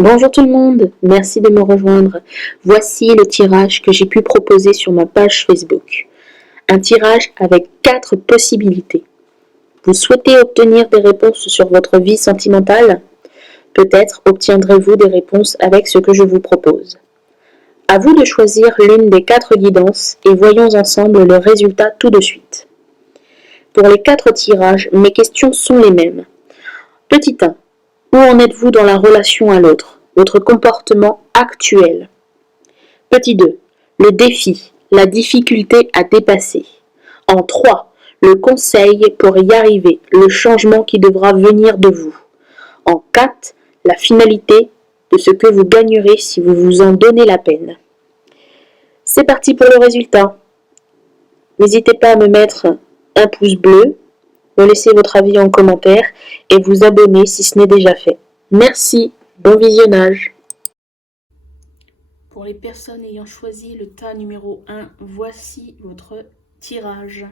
Bonjour tout le monde, merci de me rejoindre. Voici le tirage que j'ai pu proposer sur ma page Facebook. Un tirage avec 4 possibilités. Vous souhaitez obtenir des réponses sur votre vie sentimentale? Peut-être obtiendrez-vous des réponses avec ce que je vous propose. À vous de choisir l'une des 4 guidances et voyons ensemble le résultat tout de suite. Pour les 4 tirages, mes questions sont les mêmes. Petit 1. Où en êtes-vous dans la relation à l'autre? Votre comportement actuel. Petit 2. Le défi, la difficulté à dépasser. En 3. Le conseil pour y arriver, le changement qui devra venir de vous. En 4. La finalité de ce que vous gagnerez si vous vous en donnez la peine. C'est parti pour le résultat. N'hésitez pas à me mettre un pouce bleu, me laisser votre avis en commentaire et vous abonner si ce n'est déjà fait. Merci, bon visionnage. Pour les personnes ayant choisi le tas numéro 1, voici votre tirage.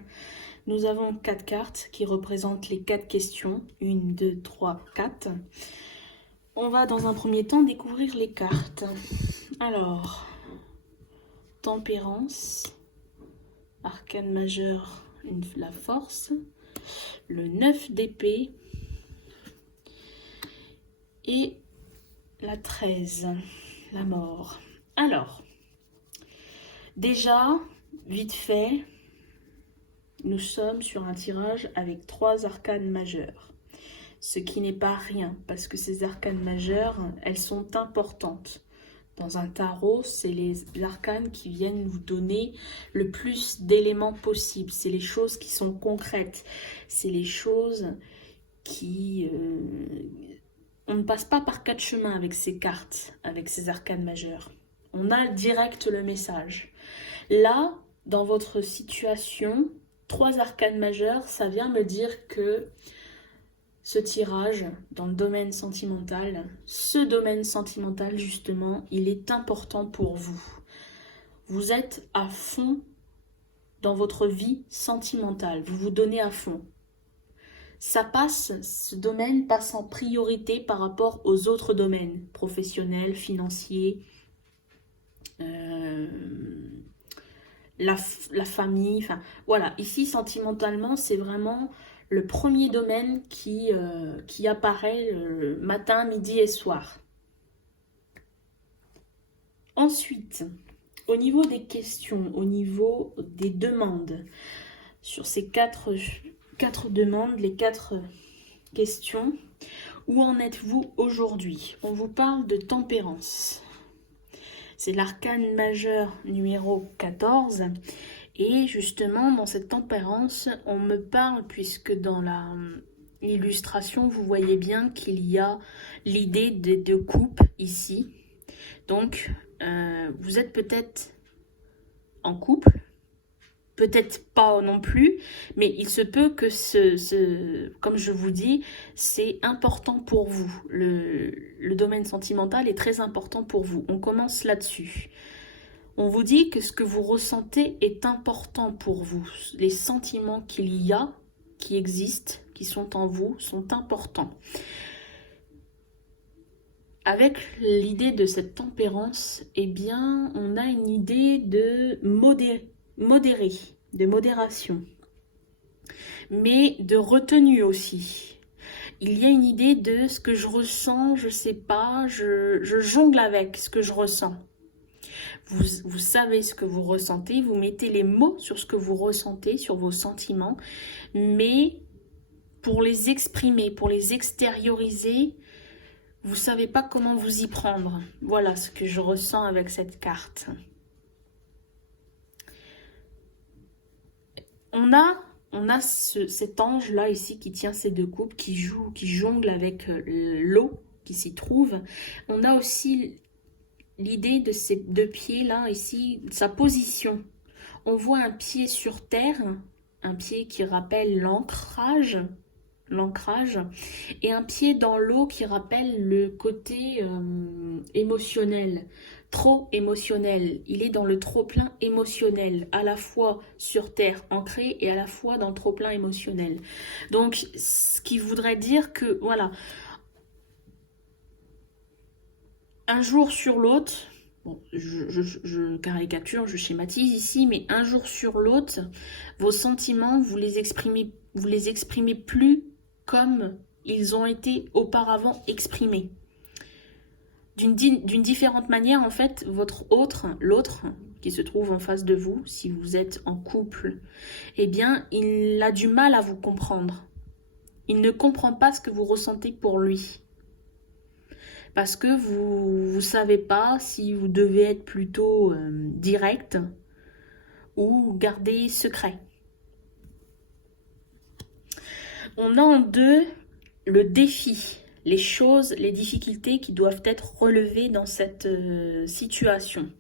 Nous avons 4 cartes qui représentent les 4 questions. 1, 2, 3, 4. On va dans un premier temps découvrir les cartes. Alors, tempérance, arcane majeur, la force, le 9 d'épée et la 13, la mort. Alors, déjà, vite fait, nous sommes sur un tirage avec 3 arcanes majeures. Ce qui n'est pas rien, parce que ces arcanes majeures, elles sont importantes. Dans un tarot, c'est les arcanes qui viennent vous donner le plus d'éléments possibles. C'est les choses qui sont concrètes. C'est les choses qui... On ne passe pas par 4 chemins avec ces cartes, avec ces arcanes majeures. On a direct le message. Là, dans votre situation, 3 arcanes majeures, ça vient me dire que ce tirage dans le domaine sentimental, ce domaine sentimental justement, il est important pour vous. Vous êtes à fond dans votre vie sentimentale, vous vous donnez à fond. Ça passe, ce domaine passe en priorité par rapport aux autres domaines, professionnels, financiers, la famille, enfin voilà. Ici, sentimentalement, c'est vraiment le premier domaine qui apparaît matin, midi et soir. Ensuite, au niveau des questions, au niveau des demandes, sur ces 4 demandes, les 4 questions, où en êtes-vous aujourd'hui? On vous parle de tempérance. C'est l'arcane majeur numéro 14. Et justement, dans cette tempérance, on me parle, puisque dans l'illustration, vous voyez bien qu'il y a l'idée des 2 coupes ici. Donc, vous êtes peut-être en couple, peut-être pas non plus, mais il se peut que comme je vous dis, c'est important pour vous. Le domaine sentimental est très important pour vous. On commence là-dessus. On vous dit que ce que vous ressentez est important pour vous. Les sentiments qu'il y a, qui existent, qui sont en vous, sont importants. Avec l'idée de cette tempérance, eh bien, on a une idée de modéré, de modération, mais de retenue aussi. Il y a une idée de ce que je ressens, je sais pas, je jongle avec ce que je ressens. Vous savez ce que vous ressentez, vous mettez les mots sur ce que vous ressentez, sur vos sentiments, mais pour les exprimer, pour les extérioriser, vous ne savez pas comment vous y prendre. Voilà ce que je ressens avec cette carte. On a cet ange-là ici qui tient ces 2 coupes, qui jongle avec l'eau qui s'y trouve. On a aussi l'idée de ces 2 pieds-là ici, sa position. On voit un pied sur terre, un pied qui rappelle l'ancrage, et un pied dans l'eau qui rappelle le côté émotionnel, trop émotionnel. Il est dans le trop-plein émotionnel, à la fois sur terre ancré et à la fois dans le trop-plein émotionnel. Donc, ce qui voudrait dire que, voilà, un jour sur l'autre, bon, je caricature, je schématise ici, mais un jour sur l'autre, vos sentiments, vous les exprimez plus comme ils ont été auparavant exprimés. D'une différente manière, en fait, l'autre qui se trouve en face de vous, si vous êtes en couple, eh bien, il a du mal à vous comprendre. Il ne comprend pas ce que vous ressentez pour lui. Parce que vous ne savez pas si vous devez être plutôt direct ou garder secret. On a en deux le défi, les choses, les difficultés qui doivent être relevées dans cette situation.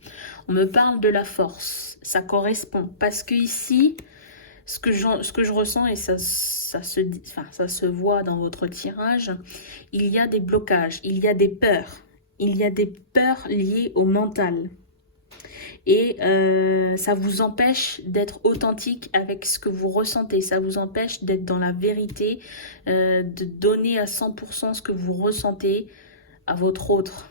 On me parle de la force, ça correspond. Parce que ici, ce que je ressens, et ça se voit dans votre tirage, il y a des blocages, il y a des peurs. Il y a des peurs liées au mental. Et ça vous empêche d'être authentique avec ce que vous ressentez. Ça vous empêche d'être dans la vérité, de donner à 100% ce que vous ressentez à votre autre.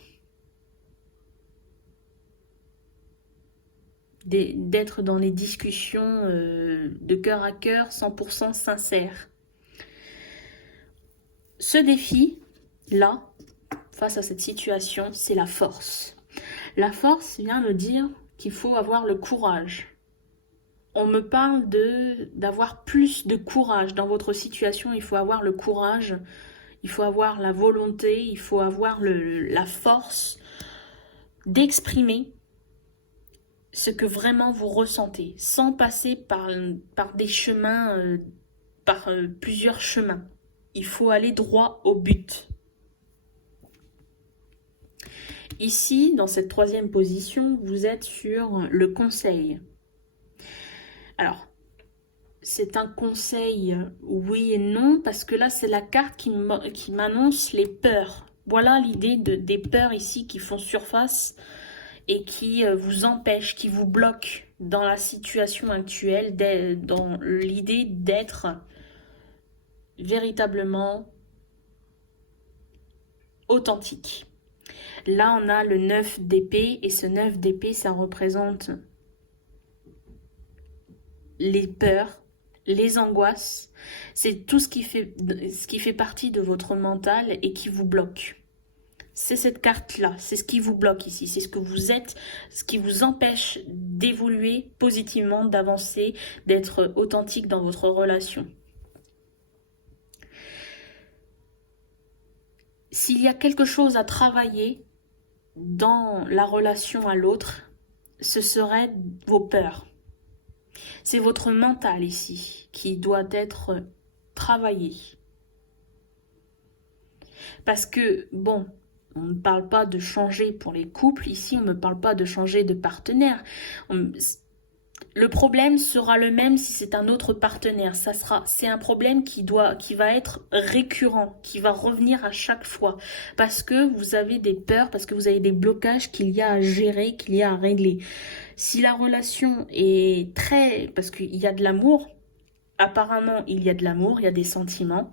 D'être dans les discussions de cœur à cœur, 100% sincères. Ce défi, là, face à cette situation, c'est la force. La force vient me dire qu'il faut avoir le courage. On me parle d'avoir plus de courage dans votre situation. Il faut avoir le courage, il faut avoir la volonté, il faut avoir la force d'exprimer ce que vraiment vous ressentez, sans passer par des chemins, par plusieurs chemins. Il faut aller droit au but. Ici, dans cette troisième position, vous êtes sur le conseil. Alors, c'est un conseil oui et non, parce que là, c'est la carte qui m'annonce les peurs. Voilà l'idée des peurs ici qui font surface et qui vous empêchent, qui vous bloquent dans la situation actuelle, dans l'idée d'être véritablement authentique. Là, on a le 9 d'épée, et ce 9 d'épée, ça représente les peurs, les angoisses. C'est tout ce qui fait partie de votre mental et qui vous bloque. C'est cette carte-là, c'est ce qui vous bloque ici, c'est ce que vous êtes, ce qui vous empêche d'évoluer positivement, d'avancer, d'être authentique dans votre relation. S'il y a quelque chose à travailler dans la relation à l'autre, ce serait vos peurs. C'est votre mental ici qui doit être travaillé. Parce que, bon, on ne parle pas de changer pour les couples, ici on ne parle pas de changer de partenaire. Le problème sera le même si c'est un autre partenaire. C'est un problème qui va être récurrent, qui va revenir à chaque fois. Parce que vous avez des peurs, parce que vous avez des blocages qu'il y a à gérer, qu'il y a à régler. Si la relation est parce qu'il y a de l'amour, apparemment il y a de l'amour, il y a des sentiments,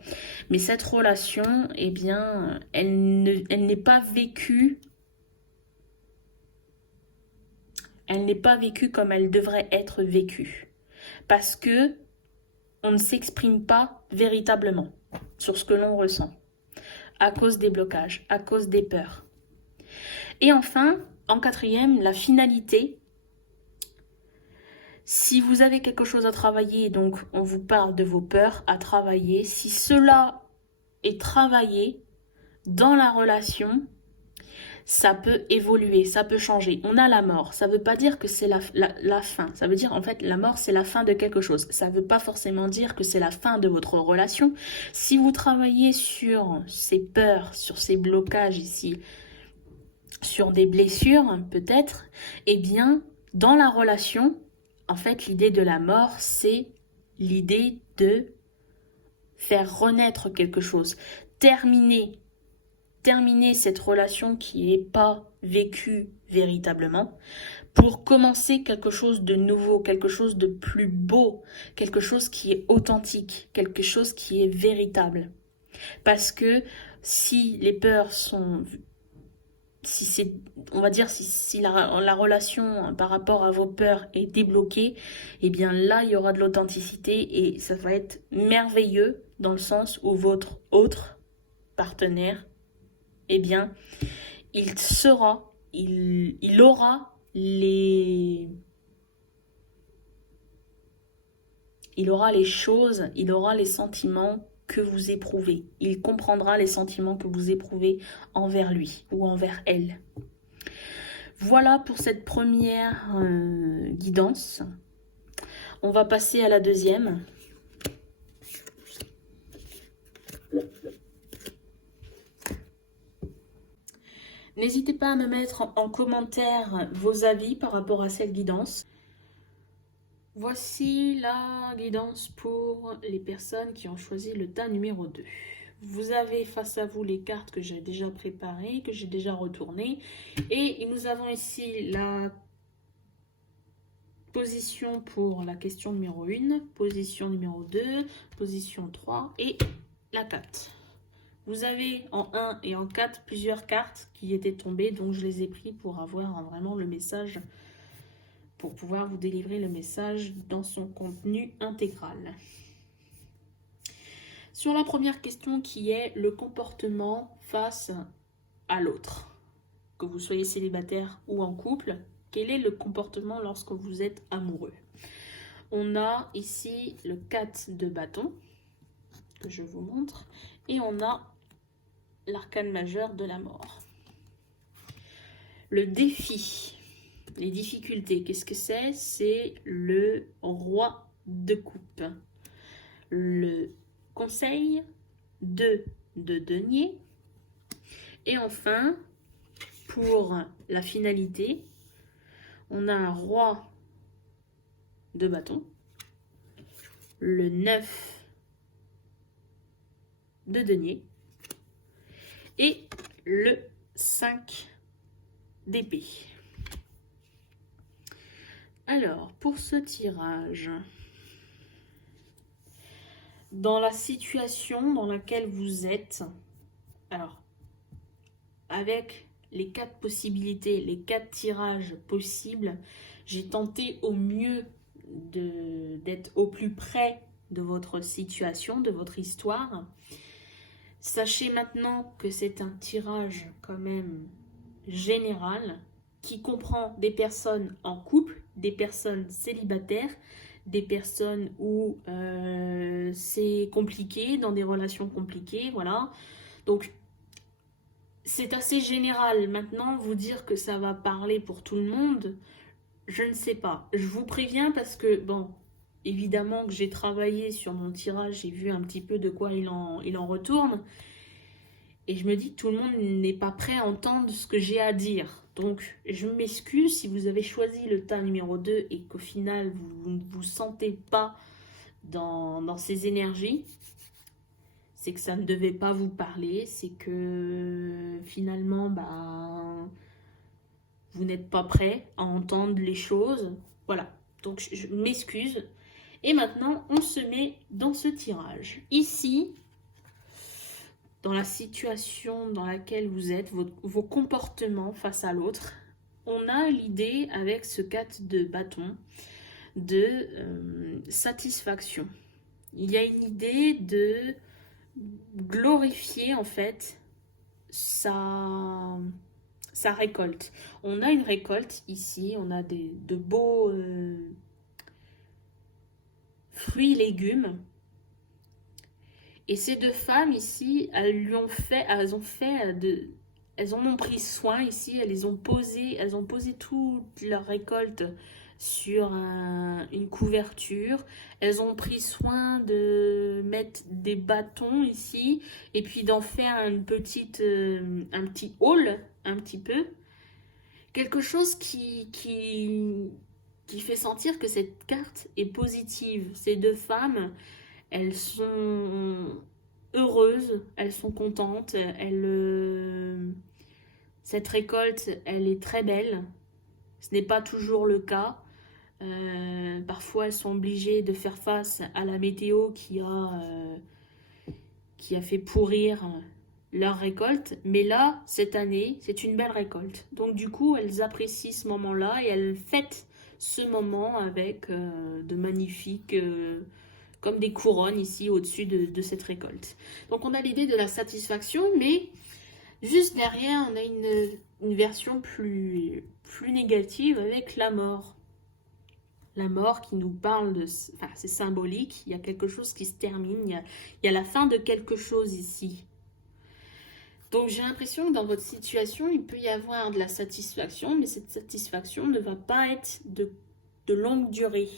mais cette relation, eh bien, elle n'est pas vécue. Elle n'est pas vécue comme elle devrait être vécue. Parce que on ne s'exprime pas véritablement sur ce que l'on ressent. À cause des blocages, à cause des peurs. Et enfin, en quatrième, la finalité. Si vous avez quelque chose à travailler, donc on vous parle de vos peurs à travailler. Si cela est travaillé dans la relation, ça peut évoluer, ça peut changer. On a la mort, ça ne veut pas dire que c'est la fin. Ça veut dire en fait la mort c'est la fin de quelque chose. Ça ne veut pas forcément dire que c'est la fin de votre relation. Si vous travaillez sur ces peurs, sur ces blocages ici, sur des blessures peut-être, eh bien dans la relation, en fait l'idée de la mort c'est l'idée de faire renaître quelque chose, terminer cette relation qui n'est pas vécue véritablement pour commencer quelque chose de nouveau, quelque chose de plus beau, quelque chose qui est authentique, quelque chose qui est véritable. Parce que si les peurs sont si c'est, on va dire, si la relation par rapport à vos peurs est débloquée, eh bien là, il y aura de l'authenticité et ça va être merveilleux dans le sens où votre autre partenaire, eh bien, il aura les choses, il aura les sentiments que vous éprouvez. Il comprendra les sentiments que vous éprouvez envers lui ou envers elle. Voilà pour cette première guidance. On va passer à la deuxième. N'hésitez pas à me mettre en commentaire vos avis par rapport à cette guidance. Voici la guidance pour les personnes qui ont choisi le tas numéro 2. Vous avez face à vous les cartes que j'ai déjà préparées, que j'ai déjà retournées. Et nous avons ici la position pour la question numéro 1, position numéro 2, position 3 et la 4. Vous avez en 1 et en 4 plusieurs cartes qui étaient tombées, donc je les ai pris pour avoir vraiment le message, pour pouvoir vous délivrer le message dans son contenu intégral. Sur la première question qui est le comportement face à l'autre, que vous soyez célibataire ou en couple, quel est le comportement lorsque vous êtes amoureux? On a ici le 4 de bâton, que je vous montre, et on a l'arcane majeur de la mort. Le défi, les difficultés, qu'est-ce que c'est? C'est le roi de coupe. Le conseil, 2 de denier. Et enfin, pour la finalité, on a un roi de bâton, le 9 de denier et le 5 d'épée. Alors, pour ce tirage, dans la situation dans laquelle vous êtes, alors, avec les 4 possibilités, les 4 tirages possibles, j'ai tenté au mieux d'être au plus près de votre situation, de votre histoire. Sachez maintenant que c'est un tirage quand même général qui comprend des personnes en couple, des personnes célibataires, des personnes où c'est compliqué, dans des relations compliquées, voilà. Donc, c'est assez général. Maintenant, vous dire que ça va parler pour tout le monde, je ne sais pas. Je vous préviens parce que, bon, évidemment que j'ai travaillé sur mon tirage, j'ai vu un petit peu de quoi il en retourne. Et je me dis que tout le monde n'est pas prêt à entendre ce que j'ai à dire. Donc, je m'excuse si vous avez choisi le tas numéro 2 et qu'au final, vous ne vous sentez pas dans ces énergies. C'est que ça ne devait pas vous parler. C'est que finalement, vous n'êtes pas prêt à entendre les choses. Voilà. Donc, je m'excuse. Et maintenant, on se met dans ce tirage. Ici, dans la situation dans laquelle vous êtes, vos comportements face à l'autre, on a l'idée avec ce 4 de bâton de satisfaction. Il y a une idée de glorifier en fait sa récolte. On a une récolte ici, on a de beaux fruits et légumes. Et ces deux femmes ici, elles en ont pris soin ici, elles ont posé toute leur récolte sur une couverture. Elles ont pris soin de mettre des bâtons ici et puis d'en faire un petit haul un petit peu. Quelque chose qui fait sentir que cette carte est positive. Ces deux femmes, elles sont heureuses, elles sont contentes, cette récolte, elle est très belle. Ce n'est pas toujours le cas. Parfois, elles sont obligées de faire face à la météo qui a fait pourrir leur récolte, mais là, cette année, c'est une belle récolte. Donc du coup, elles apprécient ce moment-là et elles fêtent ce moment avec de magnifiques, comme des couronnes ici au-dessus de cette récolte. Donc on a l'idée de la satisfaction, mais juste derrière, on a une version plus négative avec la mort. La mort qui nous parle de... Enfin, c'est symbolique, il y a quelque chose qui se termine, il y a la fin de quelque chose ici. Donc j'ai l'impression que dans votre situation, il peut y avoir de la satisfaction, mais cette satisfaction ne va pas être de longue durée.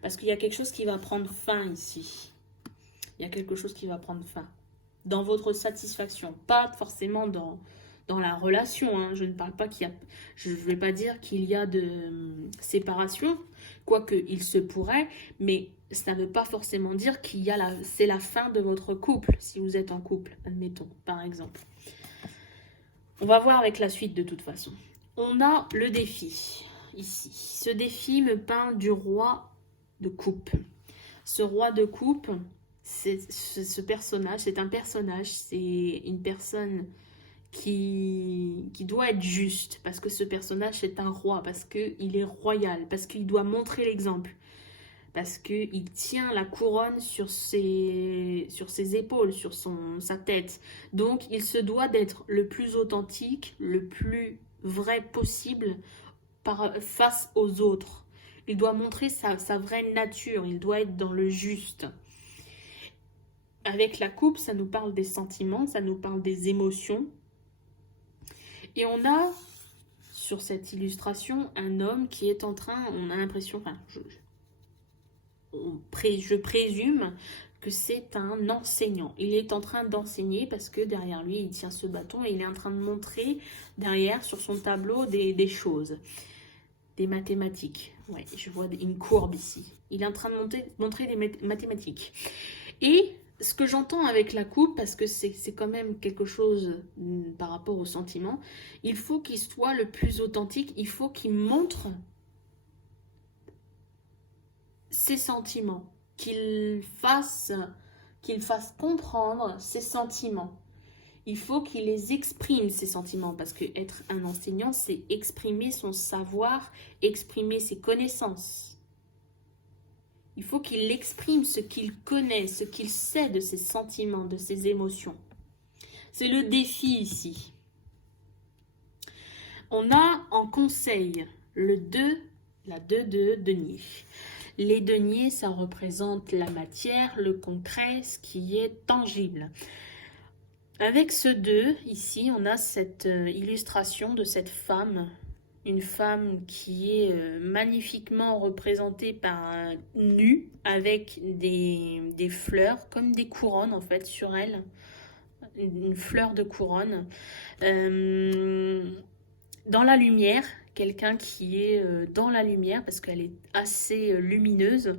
Parce qu'il y a quelque chose qui va prendre fin ici. Il y a quelque chose qui va prendre fin. Dans votre satisfaction, pas forcément dans la relation. Hein. Je ne parle pas qu'il y a... Je ne vais pas dire qu'il y a de séparation, quoique il se pourrait, mais ça ne veut pas forcément dire qu'il y a c'est la fin de votre couple, si vous êtes en couple, admettons, par exemple. On va voir avec la suite de toute façon. On a le défi, ici. Ce défi me parle du roi de coupe. Ce roi de coupe, ce personnage, c'est un personnage, c'est une personne qui doit être juste, parce que ce personnage c'est un roi, parce qu'il est royal, parce qu'il doit montrer l'exemple, parce qu'il tient la couronne sur ses épaules, sur sa tête. Donc il se doit d'être le plus authentique, le plus vrai possible face aux autres. Il doit montrer sa vraie nature, il doit être dans le juste. Avec la coupe, ça nous parle des sentiments, ça nous parle des émotions. Et on a, sur cette illustration, un homme qui est en train, on a l'impression, enfin, je présume que c'est un enseignant. Il est en train d'enseigner parce que derrière lui, il tient ce bâton et il est en train de montrer derrière, sur son tableau, des choses. Des mathématiques. Ouais, je vois une courbe ici. Il est en train de montrer des mathématiques. Et ce que j'entends avec la coupe, parce que c'est quand même quelque chose par rapport au sentiment, il faut qu'il soit le plus authentique, il faut qu'il montre ses sentiments, qu'il fasse comprendre ses sentiments. Il faut qu'il les exprime, ses sentiments, parce que être un enseignant, c'est exprimer son savoir, exprimer ses connaissances. Il faut qu'il exprime ce qu'il connaît, ce qu'il sait de ses sentiments, de ses émotions. C'est le défi ici. On a en conseil la 2 de denier. Les deniers, ça représente la matière, le concret, ce qui est tangible. Avec ce 2, ici, on a cette illustration de cette femme. Une femme qui est magnifiquement représentée par un nu avec des fleurs, comme des couronnes en fait sur elle. Une fleur de couronne. Dans la lumière, quelqu'un qui est dans la lumière parce qu'elle est assez lumineuse.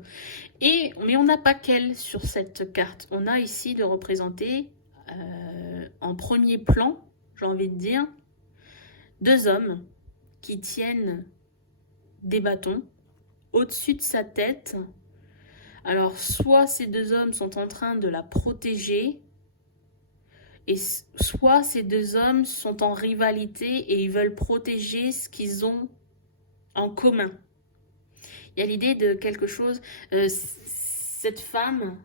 Mais on n'a pas qu'elle sur cette carte. On a ici de représenter en premier plan, j'ai envie de dire, 2 hommes qui tiennent des bâtons au-dessus de sa tête. Alors, soit ces 2 hommes sont en train de la protéger, et soit ces 2 hommes sont en rivalité et ils veulent protéger ce qu'ils ont en commun. Il y a l'idée de quelque chose, cette femme,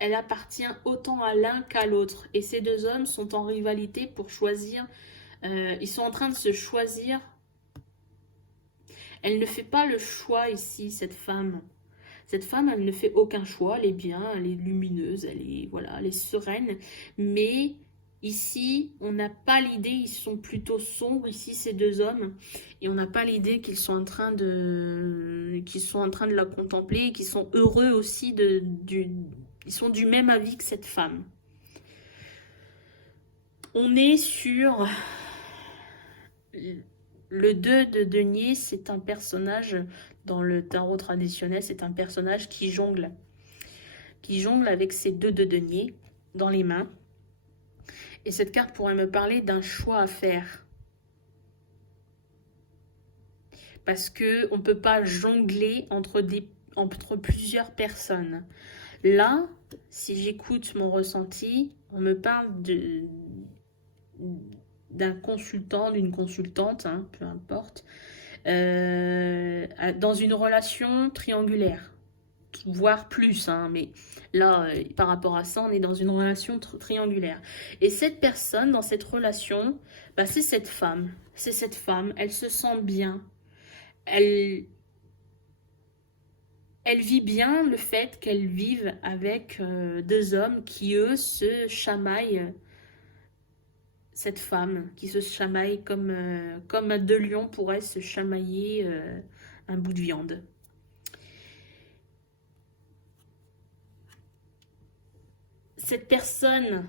elle appartient autant à l'un qu'à l'autre. Et ces 2 hommes sont en rivalité pour choisir, ils sont en train de se choisir. Elle ne fait pas le choix ici, cette femme. Cette femme, elle ne fait aucun choix, elle est bien, elle est lumineuse, elle est sereine. Mais ici, on n'a pas l'idée, ils sont plutôt sombres, ici, ces 2 hommes. Et on n'a pas l'idée qu'ils sont en train de la contempler, qu'ils sont heureux aussi, ils sont du même avis que cette femme. On est sur... Le 2 de denier, c'est un personnage, dans le tarot traditionnel, c'est un personnage qui jongle avec ses 2 de denier dans les mains. Et cette carte pourrait me parler d'un choix à faire. Parce qu'on ne peut pas jongler entre plusieurs personnes. Là, si j'écoute mon ressenti, on me parle d'un consultant, d'une consultante, hein, peu importe, dans une relation triangulaire, voire plus, hein, mais là, par rapport à ça, on est dans une relation triangulaire. Et cette personne, dans cette relation, bah, c'est cette femme. C'est cette femme, elle se sent bien. Elle vit bien le fait qu'elle vive avec deux hommes qui, eux, se chamaillent. Cette femme qui se chamaille comme deux lions pourraient se chamailler un bout de viande. Cette personne,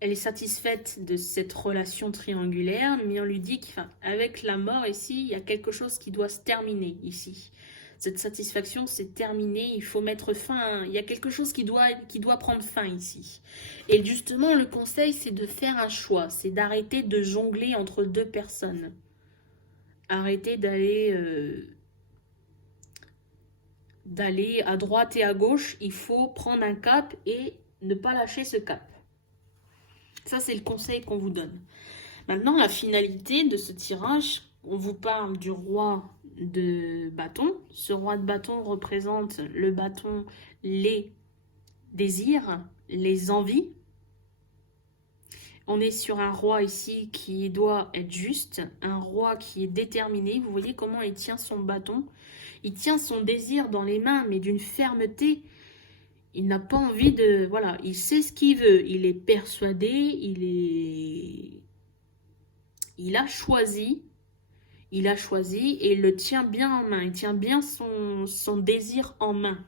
elle est satisfaite de cette relation triangulaire, mais on lui dit qu'avec la mort ici, il y a quelque chose qui doit se terminer ici. Cette satisfaction, c'est terminé, il faut mettre fin, il y a quelque chose qui doit prendre fin ici. Et justement, le conseil, c'est de faire un choix, c'est d'arrêter de jongler entre deux personnes. Arrêter d'aller à droite et à gauche, il faut prendre un cap et ne pas lâcher ce cap. Ça, c'est le conseil qu'on vous donne. Maintenant, la finalité de ce tirage, on vous parle du roi de bâton. Ce roi de bâton représente le bâton, les désirs, les envies. On est sur un roi ici qui doit être juste, un roi qui est déterminé. Vous voyez comment il tient son bâton. Il tient son désir dans les mains, mais d'une fermeté. Il n'a pas envie de... Voilà, il sait ce qu'il veut. Il est persuadé, il a choisi et il le tient bien en main. Il tient bien son désir en main.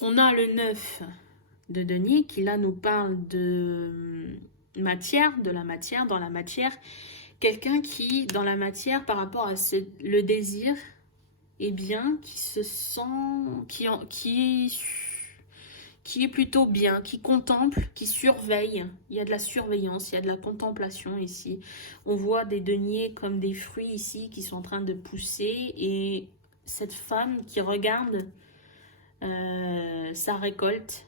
On a le 9 de denier qui là nous parle de matière, dans la matière. Quelqu'un qui, dans la matière, par rapport à le désir, eh bien, qui se sent, qui est plutôt bien, qui contemple, qui surveille. Il y a de la surveillance, il y a de la contemplation ici. On voit des deniers comme des fruits ici qui sont en train de pousser et cette femme qui regarde sa récolte.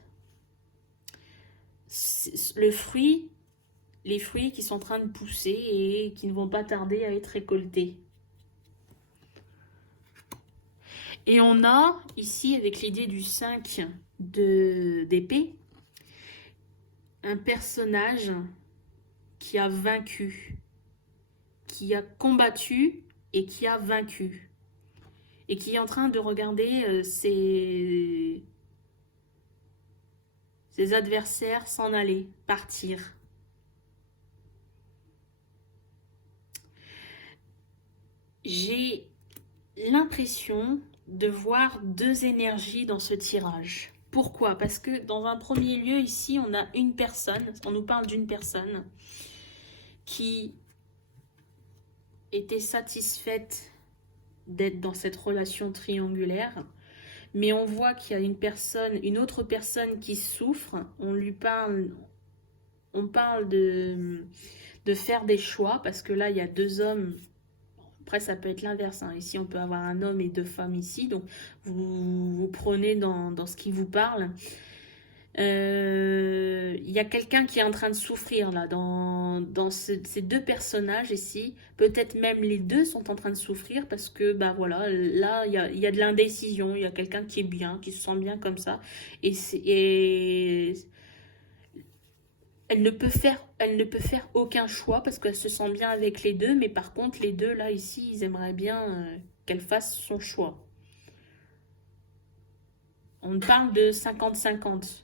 Les fruits qui sont en train de pousser et qui ne vont pas tarder à être récoltés. Et on a ici, avec l'idée du 5 d'épée, un personnage qui a vaincu, qui a combattu et qui a vaincu. Et qui est en train de regarder ses adversaires s'en aller, partir. J'ai l'impression de voir deux énergies dans ce tirage. Pourquoi? Parce que dans un premier lieu, ici, on a une personne, on nous parle d'une personne qui était satisfaite d'être dans cette relation triangulaire, mais on voit qu'il y a une autre personne qui souffre. On parle de faire des choix, parce que là, il y a deux hommes. Après, ça peut être l'inverse. Hein. Ici, on peut avoir un homme et deux femmes ici. Donc, vous prenez dans ce qui vous parle. Il y a quelqu'un qui est en train de souffrir là, dans ces deux personnages ici. Peut-être même les deux sont en train de souffrir parce que, bah voilà, là, il y a de l'indécision. Il y a quelqu'un qui est bien, qui se sent bien comme ça. Et elle ne peut faire aucun choix parce qu'elle se sent bien avec les deux. Mais par contre, les deux, là, ici, ils aimeraient bien qu'elle fasse son choix. On parle de 50-50.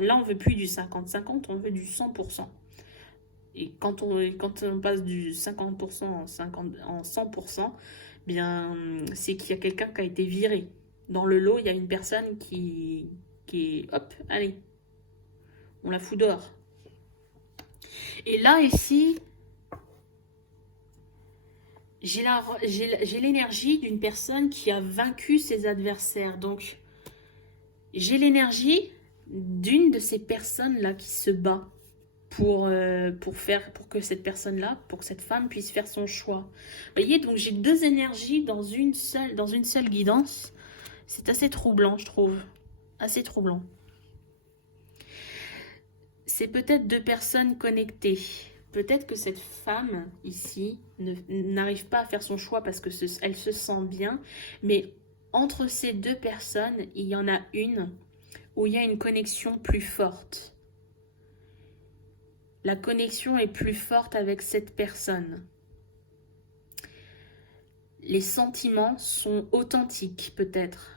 Là, on veut plus du 50-50, on veut du 100%. Et quand on passe du 50% en 100%, bien, c'est qu'il y a quelqu'un qui a été viré. Dans le lot, il y a une personne qui est... Hop, allez, on la fout dehors. Et là, ici, j'ai l'énergie d'une personne qui a vaincu ses adversaires. Donc, j'ai l'énergie d'une de ces personnes-là qui se bat pour que cette personne-là, pour que cette femme puisse faire son choix. Vous voyez, donc j'ai deux énergies dans une seule guidance. C'est assez troublant, je trouve. Assez troublant. c'est peut-être deux personnes connectées. Peut-être que cette femme ici n'arrive pas à faire son choix parce que elle se sent bien, mais entre ces deux personnes, il y en a une où il y a une connexion plus forte. La connexion est plus forte avec cette personne. Les sentiments sont authentiques, peut-être.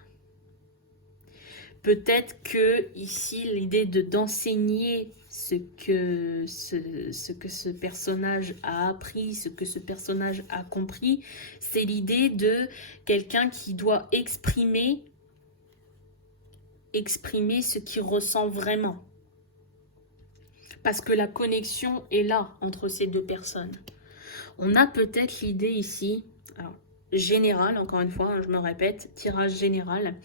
Peut-être que ici, l'idée d'enseigner ce que ce personnage a appris, ce que ce personnage a compris, c'est l'idée de quelqu'un qui doit exprimer ce qu'il ressent vraiment. Parce que la connexion est là entre ces deux personnes. On a peut-être l'idée ici, alors générale, encore une fois, je me répète, tirage général,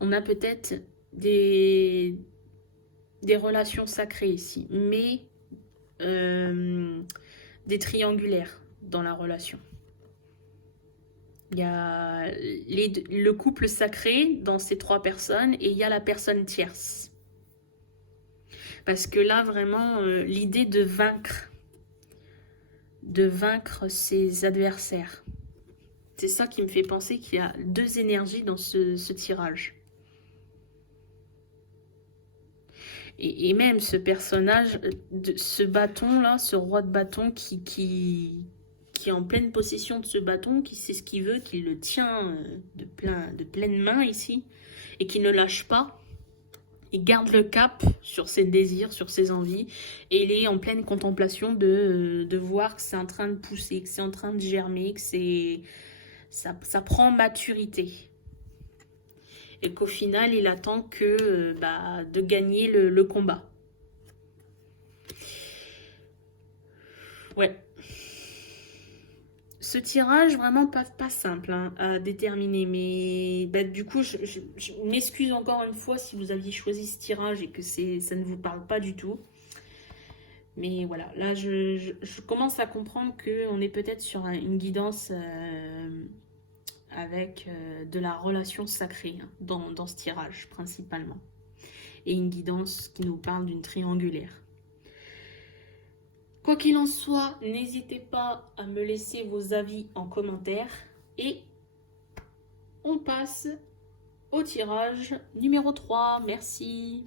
on a peut-être des relations sacrées ici, mais des triangulaires dans la relation. Il y a le couple sacré dans ces trois personnes et il y a la personne tierce. Parce que là, vraiment, l'idée de vaincre ses adversaires. C'est ça qui me fait penser qu'il y a deux énergies dans ce tirage. Et même ce personnage, ce bâton-là, ce roi de bâton qui est en pleine possession de ce bâton, qui sait ce qu'il veut, qui le tient de pleine main ici, et qui ne lâche pas. Il garde le cap sur ses désirs, sur ses envies, et il est en pleine contemplation de voir que c'est en train de pousser, que c'est en train de germer, que ça prend maturité. Et qu'au final, il attend que de gagner le combat. Ouais. Ce tirage, vraiment pas simple à déterminer. Mais du coup, je m'excuse encore une fois si vous aviez choisi ce tirage et que ça ne vous parle pas du tout. Mais voilà, là, je commence à comprendre qu'on est peut-être sur une guidance avec de la relation sacrée dans ce tirage, principalement. Et une guidance qui nous parle d'une triangulaire. Quoi qu'il en soit, n'hésitez pas à me laisser vos avis en commentaire. Et on passe au tirage numéro 3. Merci.